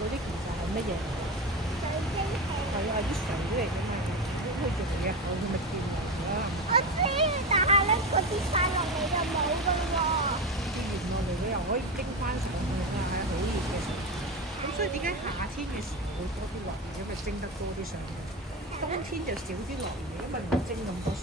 嗰啲其實係乜嘢？水晶球。係啊，係啲水嚟㗎嘛，都好做嘢好，佢咪見嚟啦。我知，但係咧嗰啲翻落嚟就冇㗎喎。啲原落嚟佢又可以拎翻上去啦，係好熱嘅時候。咁所以點解夏天嘅時候會多啲落雨？因為蒸得多啲上去。冬天就少啲落雨，因為唔蒸咁多水。